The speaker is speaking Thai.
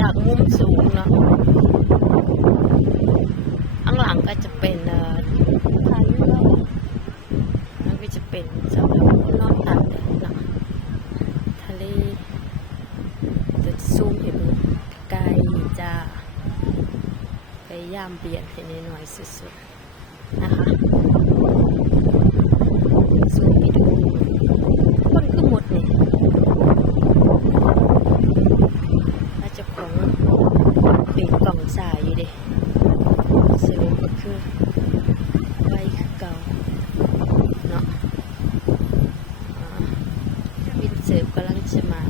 จากมุมสูงเนาะข้างหลังก็จะเป็นเอ่อทางเรือมันก็จะเป็นสำหรับคนนอนตากแดดเนาะทะเลจะซูมเห็นไกลๆจะพยายามเบียดให้น้อยๆสุดๆนะคะ กล่องสายอยู่ดิสรุปก็คือไว้คือเก่าเนาะวินเซิร์ฟกำลังจะมา